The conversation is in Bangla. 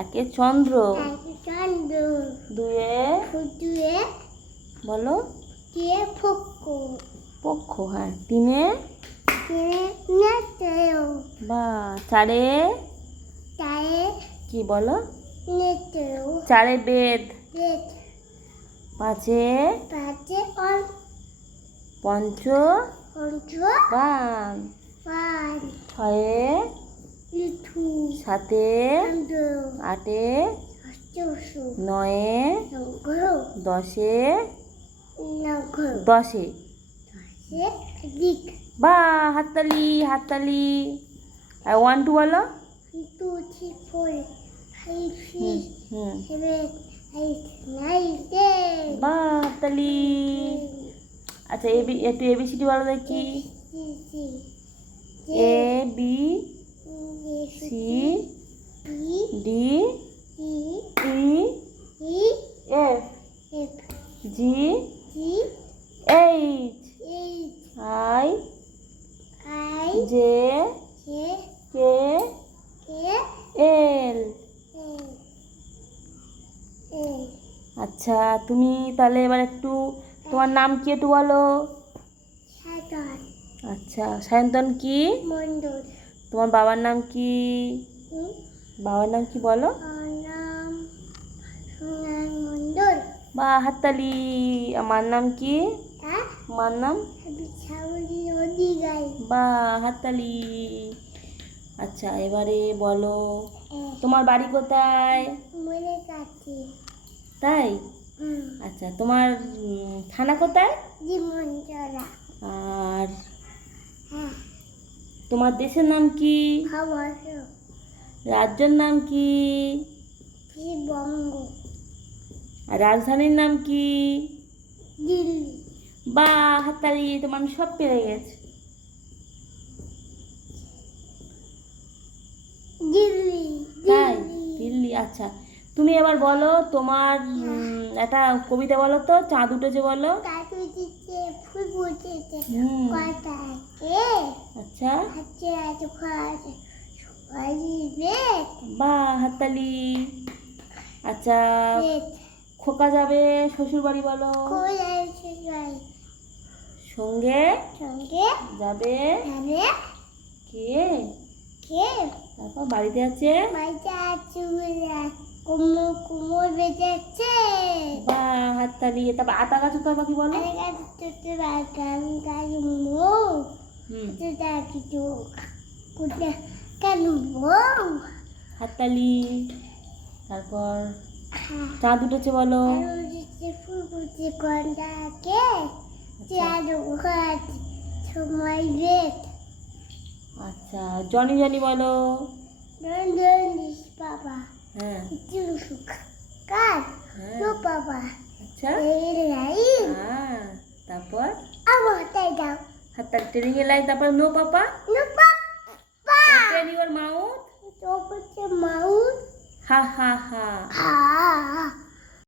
একে চন্দ্র। চন্দ্র। দুয়ে দুয়ে বলো। দিয়ে পক্ষ। পক্ষ, হ্যাঁ। তিনে নেত্র। বা। চারে চারে কি বলো? নেত্র। চারে বেদ। বেদ। পাঁচে পাঁচে পঞ্চ পঞ্চ বান। পান। ছয়ে ঋতু। সাতে চন্দ্র। আটে চষু। নয়ে গ্রহ। দশে নগ্রহ। দশে দিক। বা। হাততালি হাততালি। আর 1 2 বলো। 2 3 4 5 হুম 6 হুম 7 8 9 10 বা। হাততালি। আচ্ছা একটু এবিসিডি বলো দেখি। A B C D E F G H I J K L. আচ্ছা তুমি তাহলে এবার একটু তোমার নাম কি একটু বলো। আচ্ছা সায়ন্তন কি? মন্ডল। তোমার বাবার নাম কি? বাবার নাম কি বলো? নাম মন্ডল। বা। হাততালি। আমার নাম কি? আমার নাম বা। হাততালি। আচ্ছা এবারে বলো তোমার বাড়ি কোথায়? তাই? আচ্ছা তোমার থানা কোথায়? আর তোমার দেশের নাম কি? রাজ্যের নাম কি? বঙ্গ। আর রাজধানীর নাম কি? দিল্লি। বা। হাততালি। তোমার সব পেরে গেছে। দিল্লি। তাই? দিল্লি। আচ্ছা তুমি এবার বলো তোমার একটা কবিতা বলো তো। চাঁদ উঠেছে বলো। ফুল ফুটেছে। আচ্ছা কয়টা? বা। হাততালি। আচ্ছা খোকা যাবে শ্বশুর বাড়ি বলো। সঙ্গে যাবে কে? তারপর বাড়িতে আছে কোমর বেঁধে আছে। বা। হাততালি। তারপর আতা গাছ তোর পাখি বলো। কেন হাততালি। তারপর চাঁদ উঠেছে বলো। সময় রেট। আচ্ছা জনি জনি বলো। বাবা। হ্যাঁ কার হ্যাঁ বাবা। আচ্ছা হ্যাঁ তারপর আমার তাই দাও। হাততালি ট্রেনিং এ লাই। তারপর no papa. Open your mouth. Mouth. Ha ha ha. Ha